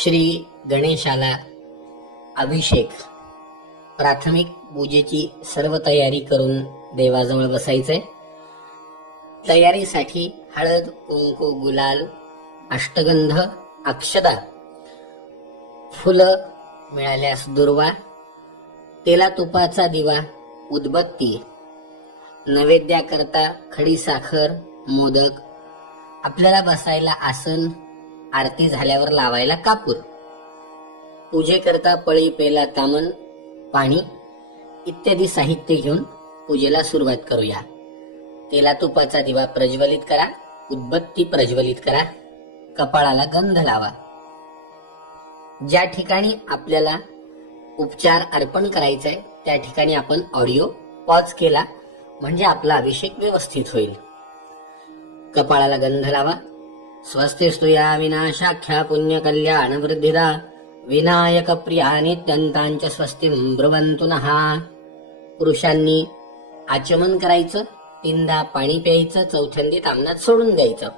श्री गणेशाला अभिषेक, प्राथमिक पूजेची सर्व तयारी करून देवाजवळ बसायचंय. तयारीसाठी हळद, कुंकू, गुलाल, अष्टगंध, अक्षदा, फुलं, मिळाल्यास दुर्वा, तेला तुपाचा दिवा, उदबत्ती, नैवेद्याकरता खडी साखर, मोदक, आपल्याला बसायला आसन, आरती झाल्यावर लावायला कापूर, पूजेकरता पळी, पेला, तामन, पाणी इत्यादी साहित्य घेऊन पूजेला सुरुवात करूया. तेला तुपाचा दिवा प्रज्वलित करा, उदबत्ती प्रज्वलित करा, कपाळाला गंध लावा. ज्या ठिकाणी आपल्याला उपचार अर्पण करायचाय त्या ठिकाणी आपण ऑडिओ पॉज केला म्हणजे आपला अभिषेक व्यवस्थित होईल. कपाळाला गंध लावा. स्वस्तिस्तु या विनाशाख्या पुण्य कल्याण वृद्धिदा विनायक प्रिया नित्यंतांच स्वस्तिं ब्रुवन्तु नः. पुरुषांनी आचमन करायचं, तीनदा पाणी प्यायचं, चौथ्यांदी तामनात सोडून द्यायचं.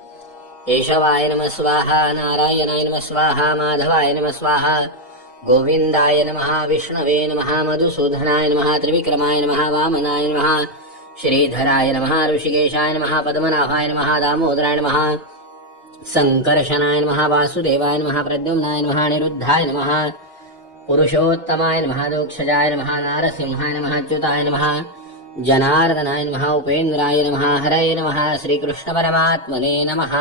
केशवाय नमः स्वाहा, नारायणाय नमः स्वाहा, माधवाय नमः स्वाहा, गोविंदाय नमः, विष्णवे नमः, मधुसूदनाय नमः, त्रिविक्रमाय नमः, वामनाय नमः, श्रीधराय नमः, ऋषिकेशाय नमः, पद्मनाभाय नमः, दामोदराय नमः, संकर्षणाय नमः, वासुदेवाय नमः, प्रद्युम्नाय नमः, अनिरुद्धाय नमः, पुरुषोत्तमाय नमः, दोक्षजाय नमः, नारसिंहाय नमः, अच्युताय नमः, जनार्दनाय नमः, उपेन्द्राय नमः, हरये नमः, श्रीकृष्ण परमात्मने नमः.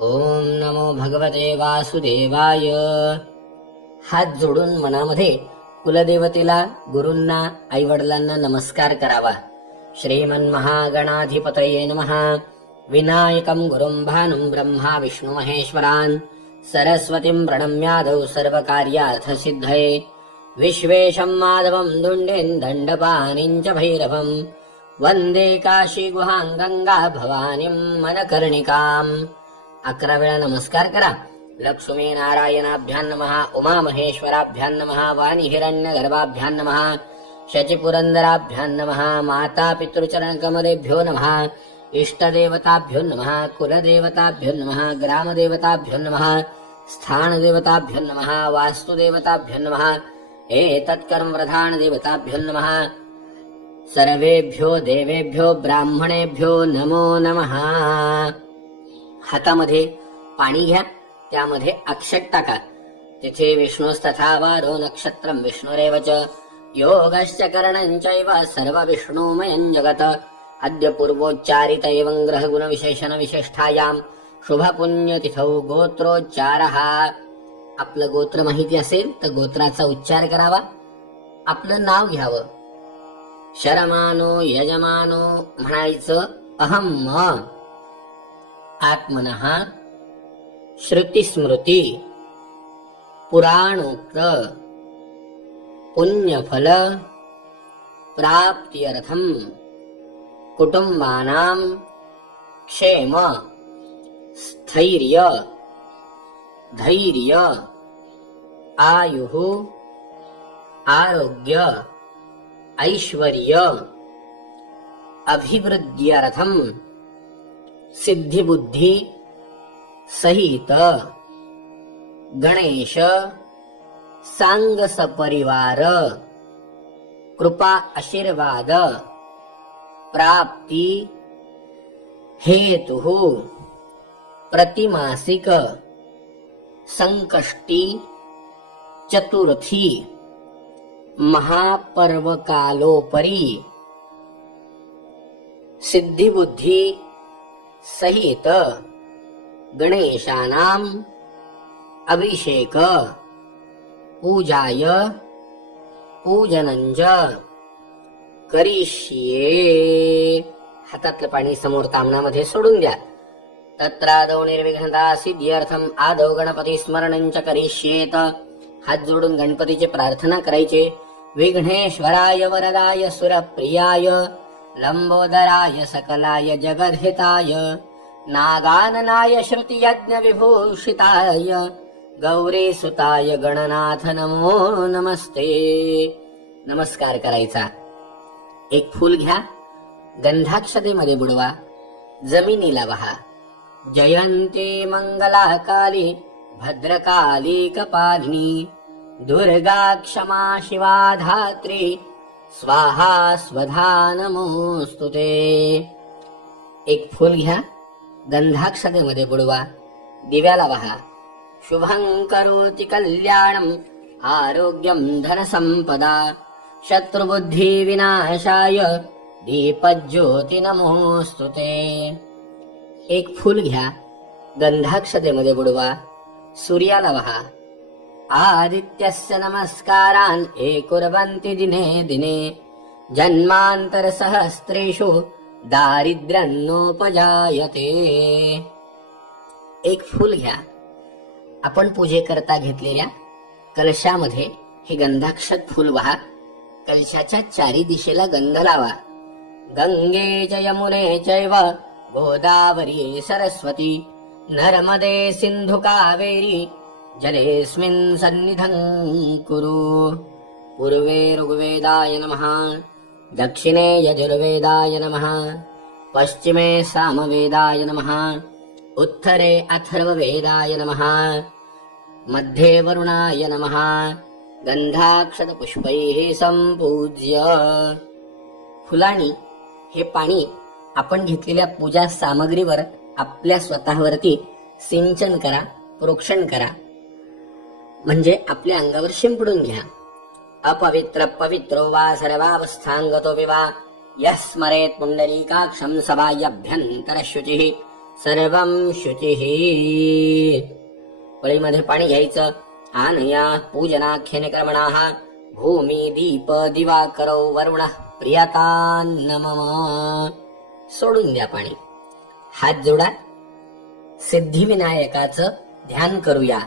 ओम नमो भगवते वासुदेवाय. हात जोडून मनामध्ये कुलदेवतेला, गुरूंना, आईवडिलांना नमस्कार करावा. श्रीमन्महागणाधिपतये नमः. विनायकं गुरुं भानुं ब्रह्मा विष्णु महेश्वरान् सरस्वतीं प्रणम्यादौ सर्वकार्यार्थसिद्धये. विश्वेशं माधवं दुण्डेन् दण्डपाणिं च भैरवं वन्दे काशी गुहां गंगा भवानीं मनकर्णिकाम्. 11 वेळा नमस्कार करा. लक्ष्मी नारायणाभ्यां नमः, उमा महेश्वराभ्यां नमः, वाणी हिरण्यगर्भाभ्यां नमः, शचिपुरन्दराभ्यां नमः, माता पितृचरणकमलेभ्यो नमः, इष्टदेवताभ्यो नमः, कुलदेवताभ्यो नमः, ग्रामदेवताभ्यो नमः, स्थानदेवताभ्यो नमः, वास्तुदेवताभ्यो नमः, एतत्कर्म प्रधान देवताभ्यो नमः. सर्वेभ्यो देवेभ्यो ब्राह्मणेभ्यो नमो नमः. हातामध्ये पाणी घ्या, त्यामध्ये अक्षत टाका. तिथे विष्णुस्तथा वारो नक्षत्रं विष्णुरेव च योगश्च करणञ्चैव सर्व विष्णुमयं जगत. अद्य पूर्वोच्चारित एवं ग्रह गुण विशेषण विशिष्टायाम शुभ पुण्यतिथौ गोत्रोच्चारः. आपलं गोत्र माहिती असेल तर गोत्राचा उच्चार करावा. आपलं नाव घ्यावं. शरमानो यजमानो म्हणायचं. अहम आत्मनः श्रुतिस्मृती पुराणोक्त पुण्यफल प्राप्त्यर्थम कुटुंबानां क्षेम स्थैर्य धैर्य आयुः आरोग्य ऐश्वर्य अभिवृद्ध्यर्थम सिद्धिबुद्धि सहित गणेश सांग सपरिवार कृपा आशीर्वाद प्राप्ति हेतु प्रतिमासिक संकष्टी चतुर्थी महापर्व कालोपरी सिद्धिबुद्धि सहित गणेशानाम अभिषेक पूजाय पूजनंज करिष्ये. हातातलं पाणी समोर तामनामध्ये सोडून द्या. तत्रादौ निर्विघ्नता सिद्ध्यर्थम आदौ गणपती स्मरणंच करिष्येत. हात जोडून गणपतीची प्रार्थना करायचे. विघ्नेश्वराय वरदाय सुरप्रियाय लंबोदराय सकलाय जगद्हिताय नागाननाय श्रुतियज्ञ विभूषिताय गौरी सुताय गणनाथ नमो नमस्ते. नमस्कार करायचा. एक फूल घ्या, गंधाक्षतेमध्ये बुडवा, जमिनीला वहा. जयंती मंगला काली भद्रकाली कपालिनी दुर्गा क्षमा शिवा धात्री स्वाहा स्वधा नमोस्तुते. एक फूल घ्या, गंधाक्षतेमध्ये बुडवा, दिव्याला वहा. शुभं करोति कल्याणं आरोग्यं धनसंपदा शत्रुबुद्धी विनाशाय दीपज्योती नमोस्तुते. एक फूल घ्या, गंधाक्षतेमध्ये बुडवा, सूर्याला वहा. आदित्यस्य नमस्कारान् ये कुर्वन्ति दिने दिने जन्मांतर सहस्रेषु दारिद्र्यं नोपजायते. एक फूल घ्या, आपण पूजेकरता घेतलेल्या कलशामध्ये हे गंधाक्षत फूल वहा. कलशाच्या चारी दिशेला गंध लावा. गंगे च यमुने चैव गोदावरी सरस्वती नर्मदे सिंधु कावेरी जलेस्मिन् सन्निधं कुरु. पूर्वे ऋग्वेदाय नमः, दक्षिणे यजुर्वेदाय नमः, पश्चिमे सामवेदाय नमः, उत्तरे अथर्ववेदाय नमः, मध्ये वरुणाय नमः. गंधाक्षत पुष्पैः संपूज्य. फुलांनी हे पाणी आपण घेतलेल्या पूजा सामग्रीवर आपल्या स्वतःवरती सिंचन करा, प्रोक्षण करा, म्हणजे आपल्या अंगावर शिंपडून घ्या. अपवित्र पवित्रो वा सर्वावस्थांगतो विवा यः स्मरेत् पुंडरीकाक्षं सबाह्यभ्यंतर शुचिः सर्वं शुचिः. पळीमध्ये पाणी घ्यायचं. आनया पूजनाख्यने कर्मणाः भूमी दीप दिवाकरो वरुणः प्रियतान्न मम. सोडून द्या पाणी. हात जोडा. सिद्धिविनायकाचं ध्यान करूया.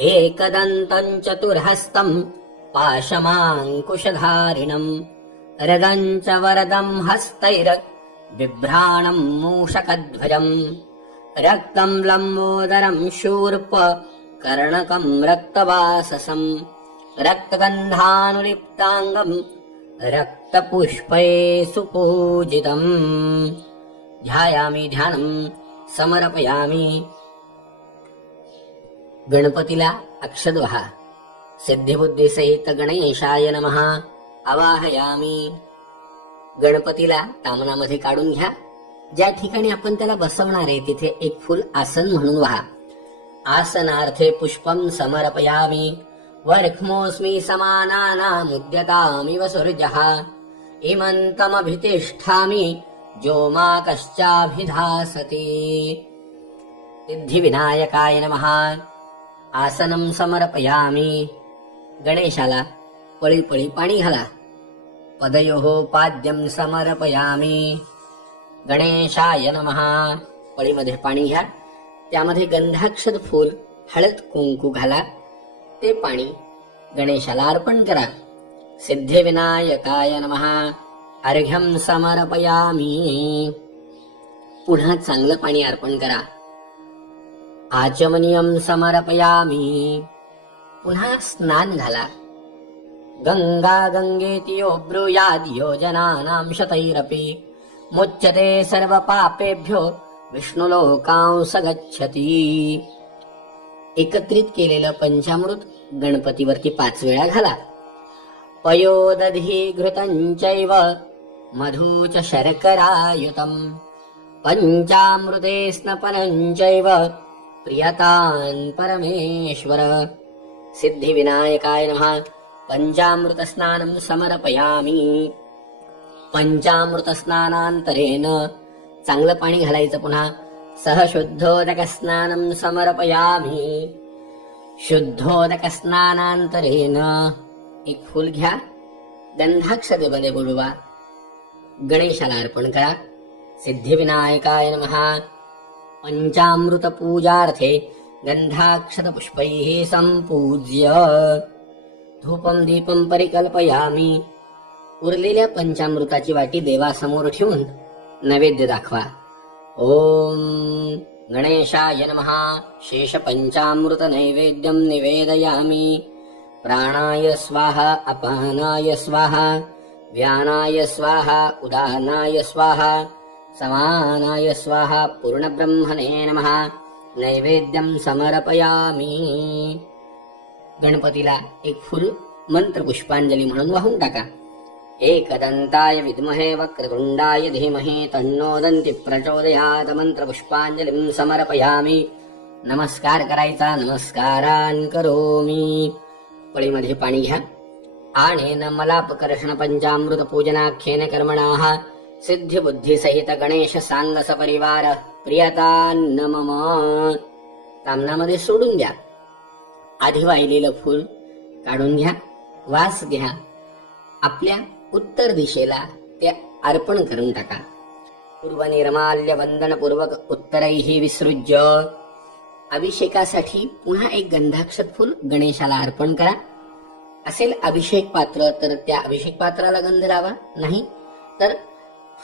एकदन्तं चतुर्हस्तं पाशमाङ्कुशधारिणं रदं च वरदं हस्तैर् बिभ्राणं मूषकध्वजं रक्तं लम्बोदरं शूर्प कर्णकं रक्तवाससं रक्तगन्धानुलिप्ताङ्गं रक्तपुष्पै सुपूजितम्. ध्यायामि ध्यानं समर्पयामि. गणपतीला अक्षत वहा. सिद्धिबुद्धी सहित गणेशाय नमः आवाहयामि. गणपतीला तामनामध्ये काढून घ्या. ज्या ठिकाणी आपण त्याला बसवणार आहे तिथे एक फूल आसन म्हणून वहा. आसनार्थे पुष्पं समर्पयामि. वर्क्ष्मोऽस्मि समानानामुद्यतामिव सूर्यः इमन्तमभितिष्ठामि जोमाकश्चाभिधासति. सिद्धिविनायकाय नमः. आसनं समर्पयामि. गणेशाला पळी पळी पाणी घाला. पदयोः पाद्यं समर्पयामि. गणेशाय नमः. पळीमध्ये पाणी घ्या. त्यामध्ये गंधाक्षत फूल, हळद, कुंकू घाला. ते पाणी गणेशाला अर्पण करा. सिद्धिविनायकाय नमः. अर्घ्यं समर्पयामि. पुन्हा चांगलं पाणी अर्पण करा. आचमनीयं समर्पयामि. पुन्हा स्नान घाला. गंगा गंगेति यो ब्रूयाद् योजनानां शतैरपि मुच्यते सर्व पापेभ्यो विष्णुलोकांस गच्छति. एकत्रित केलेलं पंचामृत गणपतीवरती 5 वेळा घाला. पयोदधी घृतं चैव मधु च शर्करायुतं पंचामृते स्नपनं चैव प्रियतान् परमेश्वर. सिद्धिविनायकाय नमः. पंचामृत स्नानं समर्पयामि. पंचामृत स्नानांतरेण चांगलं पाणी घालायचं. पुन्हा सह शुद्धोदक स्नानं समर्पयामि. शुद्धोदक स्नानांतरेण एक फूल घ्या. गंधाक्षतेमध्ये बुडवा. गणेशाला अर्पण करा. सिद्धिविनायकाय नमः. पंचामृत पूजार्थे गंधाक्षत पुष्पैः संपूज्य. धूपं दीपं परिकल्पयामि. उरलेल्या पंचामृताची वाटी देवासमोर ठेवून नैवेद्य दाखवा. ओम गणेशाय नमः. शेष पंचामृत नैवेद्यं निवेदयामि. प्राणाय स्वाहा, अपानाय स्वाहा, व्यानाय स्वाहा, उदानाय स्वाहा, समानाय स्वाहा. पूर्णब्रह्मणे नमः. नैवेद्यं समर्पयामि. गणपतीला एक फुल मंत्र पुष्पांजली म्हणून वाहून टाका. एकदंताय विद्महे वक्रतुंडाय धीमहि तन्नो दन्ति प्रचोदयात्. मंत्र पुष्पांजलिं समर्पयामि. नमस्कार करायचा. नमस्कारान् करोमि. पळीमध्ये पाणी घ्या. आणेन मलापकर्षण पंचामृत पूजनाख्येन कर्मणाः सिद्धी बुद्धी सहित गणेश सांग सपरिवार प्रियतान्न मम. तामनामध्ये सोडून द्या. आधी वाहिलेलं फूल काढून घ्या. वास घ्या. आपल्या उत्तर दिशेला ते अर्पण करून टाका. पूर्वनिर्माल्य वंदनपूर्वक उत्तरैहि विसृज्य. अभिषेकासाठी पुन्हा एक गंधाक्षत फूल गणेशाला अर्पण करा. असेल अभिषेक पात्र तर त्या अभिषेक पात्राला गंध लावा. नाही तर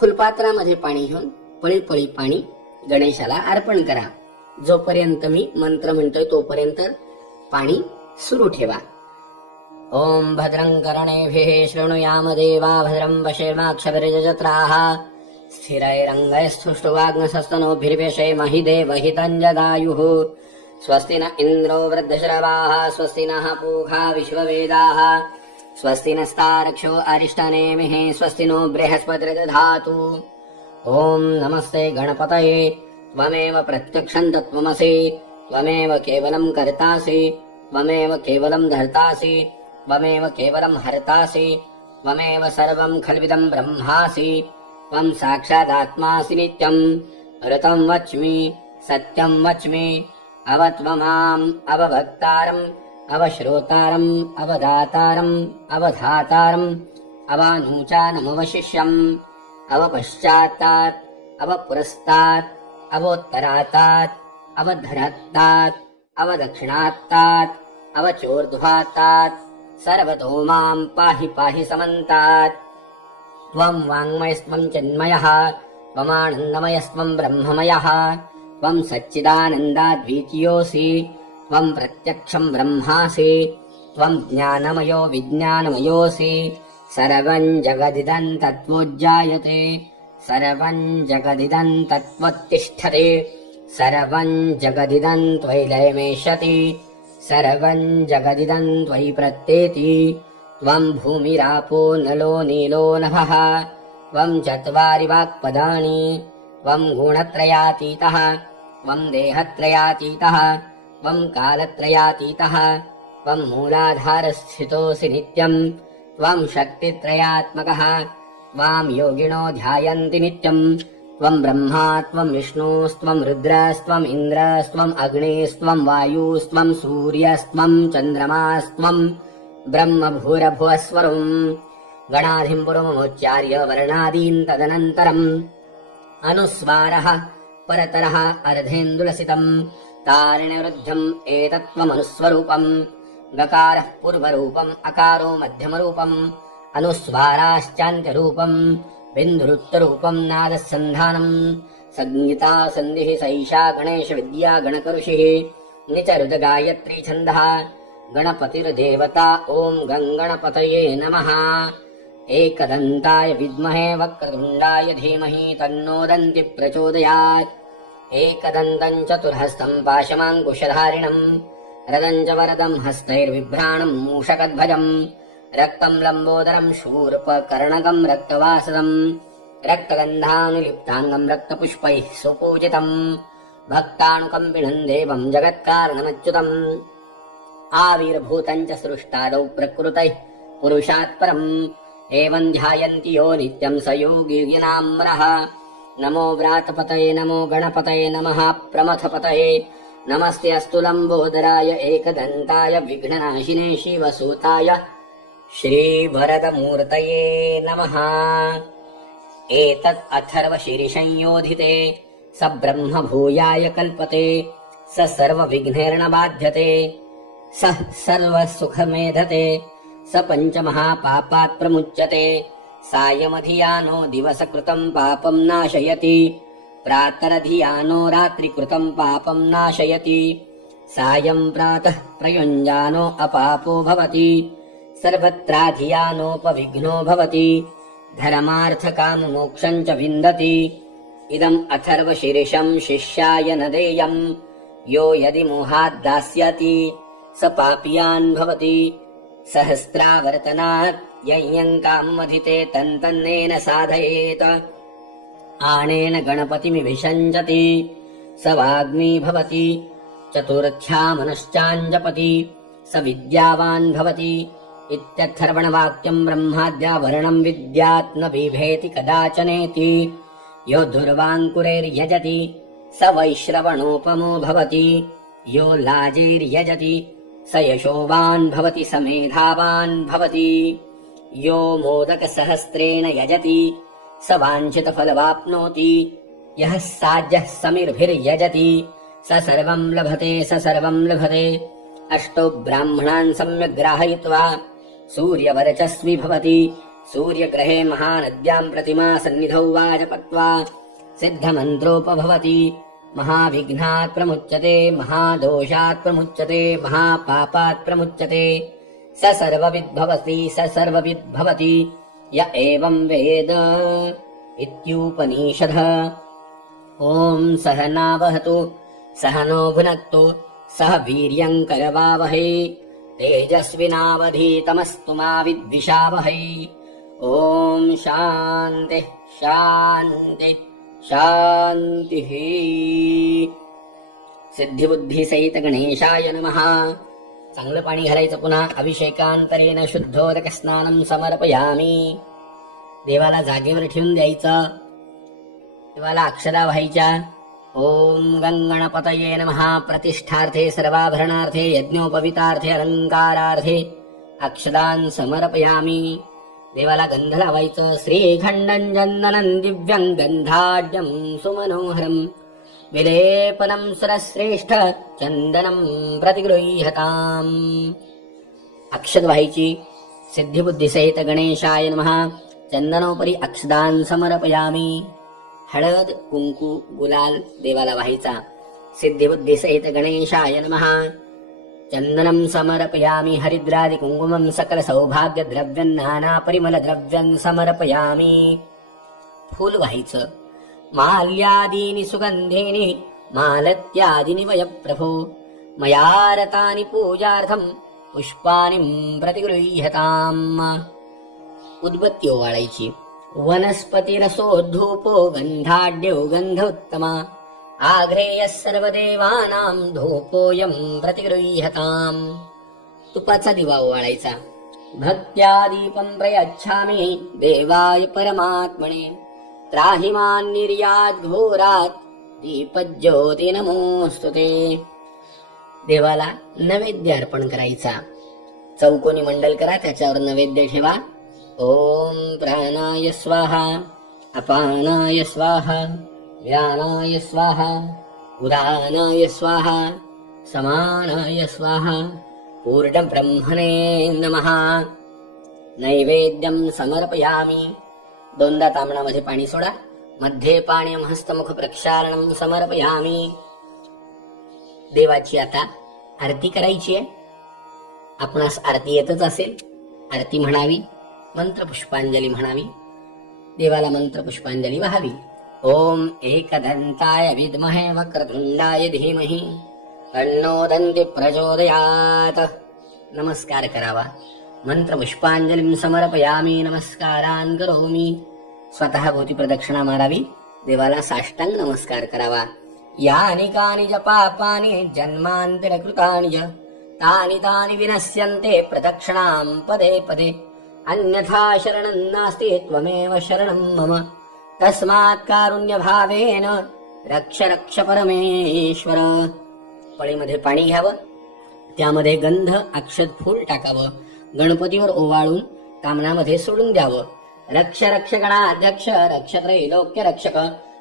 फुलपात्रामध्ये पाणी घेऊन पळी पळी पाणी गणेशाला अर्पण करा. जोपर्यंत मी मंत्र म्हणतोय तोपर्यंत पाणी सुरू ठेवा. ओम भद्रं कर्णेभिः शृणुयाम देवा भद्रं पश्येमाक्षभिर्यजत्राः स्थिरैरङ्गैस्तुष्टुवाग्नसस्तनोभिर्व्यशेमहि देवहितञ्जदायुः. स्वस्ति न इन्द्रो वृद्धश्रवाः स्वस्ति नः पूषा विश्ववेदाः स्वस्ति नस्तारक्षो अरिष्टनेमिः स्वस्ति नो बृहस्पतिर्दधातु. ओम नमस्ते गणपतये. त्वमेव प्रत्यक्षं तत्त्वमसि. त्वमेव केवलं कर्तासि. त्वमेव केवलं धर्तासि. त्वमेव केवलं हर्तासि. त्वमेव सर्वं खल्विदं ब्रह्मासि. त्वं साक्षादात्मासि नित्यम्. ऋतं वच्मि सत्यं वच्मि. अवत्वमाम् अवभक्तारम् अवश्रोतारम् अवदातारम् अवधातारम् अवानूचानमवशिष्यम्. अवपश्चात्तात् अवपुरस्तात् अवोत्तरात्तात् अवधरत्तात् अवदक्षिणात्तात् अवचोर्ध्वात्तात् सर्वतो माम् पाहि पाहि समन्तात्. त्वं वाङ्मयस्त्वं चिन्मयः त्वमानन्दमयस्त्वं ब्रह्ममयः. त्वं सच्चिदानन्दाद्वितीयोऽसि. त्वं प्रत्यक्षं ब्रह्मासि. त्वं ज्ञानमयो विज्ञानमयोऽसि. सर्वं जगदिदं तत्त्वोज्जायते. सर्वं जगदिदं तत्त्वोत्तिष्ठते. सर्वं जगदिदं त्वयि लयमेष्यति. सर्वं जगदिदं त्वयि प्रत्येति. त्वं भूमिरापो नलो नीलो नभः. त्वं चत्वारि वाक्पदानि. त्वं गुणत्रयातीतः. त्वं देहत्रयातीतः. त्वं कालत्रयातीतः. त्वं मूलाधारस्थितोऽसि नित्यम्. त्वं शक्तित्रयात्मकः. त्वां योगिनो ध्यायन्ति नित्यम्. त्वं ब्रह्मा त्वं विष्णुस्त्वं रुद्रस्त्वम् इन्द्रस्त्वम् अग्निस्त्वं वायुस्त्वं सूर्यस्त्वं चन्द्रमास्त्वं ब्रह्म भूरभुवस्वरम्. गणाधिं पुरुमोच्चार्य वर्णादीन् तदनन्तरम् अनुस्वारः परतरः अर्धेन्दुलसितम् तारिणवृद्धम् एतत्त्वमनुस्वरूपम्. गकारः पूर्वरूपम् अकारो मध्यमरूपम् अनुस्वाराश्चान्त्यरूपम् बिन्दुरुत्तरूपम् नादसन्धानम्. संगीता सन्धिः सैषा गणेश विद्या गणकऋषिः निचरुद गायत्री छन्दः गणपतिर्देवता. ओम् गङ्गणपतये नमः. एकदन्ताय विद्महे वक्रतुण्डाय धीमहि तन्नो दन्ति प्रचोदयात्. एकदन्तं चतुर्हस्तं पाशमाङ्कुशधारिणम् रदं च वरदं हस्तैर्बिभ्राणं मूषकध्वजम् रक्तं लम्बोदरं शूर्पकर्णकं रक्तवासदं रक्तगन्धानुलिप्ताङ्गं रक्तपुष्पैः सुपूजितम् भक्तानुकम्पिनं देवं जगत्कारणमच्युतम्. आविर्भूतं च सृष्टादौ प्रकृतैः पुरुषात् परम् एवं ध्यायन्ति यो नित्यं स योगिनाम्रः. नमो व्रातपतये नमो गणपतये नमः प्रमथपतये. नमस्ते अस्तु लम्बोदराय एकदन्ताय विघ्ननाशिने शिवसूताय श्रीवरदमूर्तये नमः. एतत् अथर्वशीर्षंयोधिते स ब्रह्म भूयाय कल्पते. स सर्वविघ्नैर्न बाध्यते. स सर्वसुखमेधते. स पञ्चमहापापात् प्रमुच्यते. सायमधियानो दिवसकृतं पापं नाशयति. प्रातरधियानो रात्रिकृतं पापं नाशयति. सायं प्रातः प्रयुञ्जानो अपापो भवति. सर्वत्राधियानोपविघ्नो भवति. धर्मार्थकाममोक्षं च विन्दति. इदम् अथर्वशीर्षं शिष्याय न देयम्. यो यदि मोहात् दास्यति स पापियान् भवति सहस्रावर्तनात् यं काममधिते तन्तन्नेन साधयेत आनेन गणपतिमिभिषञ्चति स वाग्मी भवति चतुर्थ्यामनश्चाञ्जपति स विद्यावान् भवति इत्यर्थर्वणवाक्यम् ब्रह्माद्यावरणम् विद्यात् न बिभेति कदाचनेति यो दुर्वाङ्कुरैर्यजति स वैश्रवणोपमो भवति यो लाजैर्यजति स यशोवान् भवति स मेधावान् भवति यो मोदकसहस्रेण यजति स वाञ्छितफलवाप्नोति यः साज्यः समिर्भिर्यजति स सर्वम् लभते स सर्वम् लभते अष्टौ ब्राह्मणान् सम्यग् ग्राहयित्वा सूर्यवर्चस्वी भवति सूर्यग्रहे महानद्याम् प्रतिमा सन्निधौ वाजपत्वा सिद्धमन्त्रोपभवति महाविघ्नात् प्रमुच्यते महादोषात् प्रमुच्यते महापापात् प्रमुच्यते स सर्वविद्भवति स सर्वविद्भवति य एवं वेद इत्युपनिषदः। ॐ सहनावहतु सहनो भुनक्तु सह वीर्यं करवावहै तेजस्विनावधीतमस्तु मा विद्विषावहै। ॐ शान्ति शान्ति शान्तिः। सिद्धिबुद्धी सहित गणेशाय नमः। चांगलं पाणी घालायचं, पुन्हा अभिषेकांतरेण शुद्धोदक स्नानं समर्पयामी। देवाला जागेवर ठेवून द्यायचं, देवाला अक्षदा व्हायच्या। ओम गंगणपतये नमः। प्रतिष्ठार्थे सर्वाभरणार्थे यज्ञोपवितार्थे अलंकारार्थे अक्षदान् समर्पयामी। देवाला गंध लावायचं। श्रीखंडं चंदनं दिव्यं गंधाढ्यं सुमनोहरं विलेपनं सुरश्रेष्ठ चंदनं प्रतिगृह्यताम्। अक्षद व्हायची। सिद्धिबुद्धी सहित गणेशाय नमः। चंदनोपरी अक्षदान् समर्पयामी। हळद कुंकू गुलाल देवाला व्हायचा। सिद्धिबुद्धी सहित गणेशाय नमः। चंदनं समर्पयामी। हरिद्रादि कुंकुमं सकल सौभाग्य द्रव्यं नाना परिमल द्रव्यं समर्पयामी। फूल व्हायचं। माल्यादीनि सुगंधीनि मालत्यादीनि वय प्रभो मया रतानि पूजार्थं पुष्पाणि प्रतिगृह्यताम्। उद्बत्ती ओवाळायची। वनस्पतिरसोद्धूपो गंधाढ्यो गंध उत्तमा आघ्रेयः सर्वदेवानां धूपोऽयं प्रतिगृह्यताम्। तुपाचा दिवा ओवाळायचा। भक्त्या दीपं प्रयच्छामि देवाय परमात्मने त्राहि मां निर्यात् घोरात् दीपज्योती नमोस्तुते। देवाला नैवेद्य अर्पण करायचा। चौकोनी मंडल करा, त्याच्यावर नैवेद्य ठेवा। ओम प्राणाय स्वाहा अपानाय स्वाहा व्यानाय स्वाहा उदानाय स्वाहा समानाय स्वाहा पूर्ण ब्रह्मणे नमः। नैवेद्यं समर्पयामी। दोनदा तांबणामध्ये पाणी सोडा। मध्ये पाण्यां हस्तमुख प्रक्षालनं समर्पयामी। देवाची आता आरती करायची आहे। आपणास आरती येतच असेल, आरती म्हणावी, मंत्र पुष्पांजली म्हणावी, देवाला मंत्र पुष्पांजली वाहावी। ओम एकदंताय विद्महे वक्रतुंडाय धीमहि तन्नो दन्ति प्रचोदयात्। नमस्कार करावा। मंत्र पुष्पांजलीं समर्पयामी। नमस्कारान् करोमि। स्वतः भोवती प्रदक्षिणा मारावी। देवाला साष्टांग नमस्कार करावा। यानि कानि च पापानि जन्मान्तरकृतानि च तानि तानि विनश्यन्ते प्रदक्षिणां पदे पदे अन्यथा शरणं नास्ति त्वमेव शरणं मम तस्मात् कारुण्यभावेन रक्ष रक्ष परमेश्वर। पळीमध्ये पाणी घ्यावं, त्यामध्ये गंध अक्षत फूल टाकावं, गणपतीवर ओवाळून कामनामध्ये सोडून द्यावं। रक्ष रक्ष गणाध्यक्ष रक्ष त्रैलोक्य रक्षक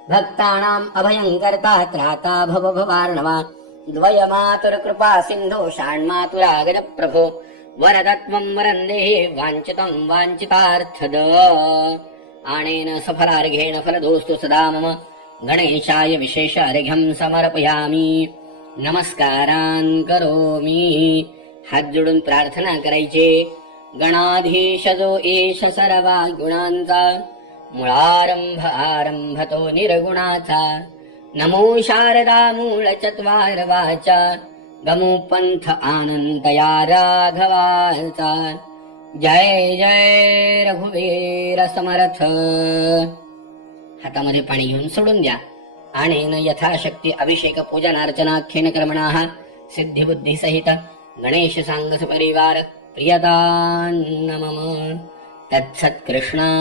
भक्तानाम् अभयंकर्ता त्राता भव भवार्णवा द्वयमातुर कृपा सिंधो षाण्मातुरागज प्रभो वरदत्वं वरन्देहि वाञ्छितं वाञ्छितार्थद। आनेन सफलार्घेण फलदोस्तु सदा मम गणेशाय विशेष अर्घ्यं समर्पयामी। नमस्कारान् करोमि। हात जोडून प्रार्थना करायचे। गणाधीश जो एष सर्वा गुणांचा मुळारंभ आरंभ तो निर्गुणाचा नमो शारदा मूळ चत्वार वाचा गमो पंथ आनंदया राघवाचा जय जय रघुवीर समर्थ. हातामध्ये पाणी घेऊन सोडून द्या. आणेन यथाशक्ती अभिषेक पूजनार्चनाख्येन कर्मणाः सिद्धिबुद्धी सहित गणेश सांग परिवार प्रियतान् मम. तत्सत्कृष्णार्पणमस्तु.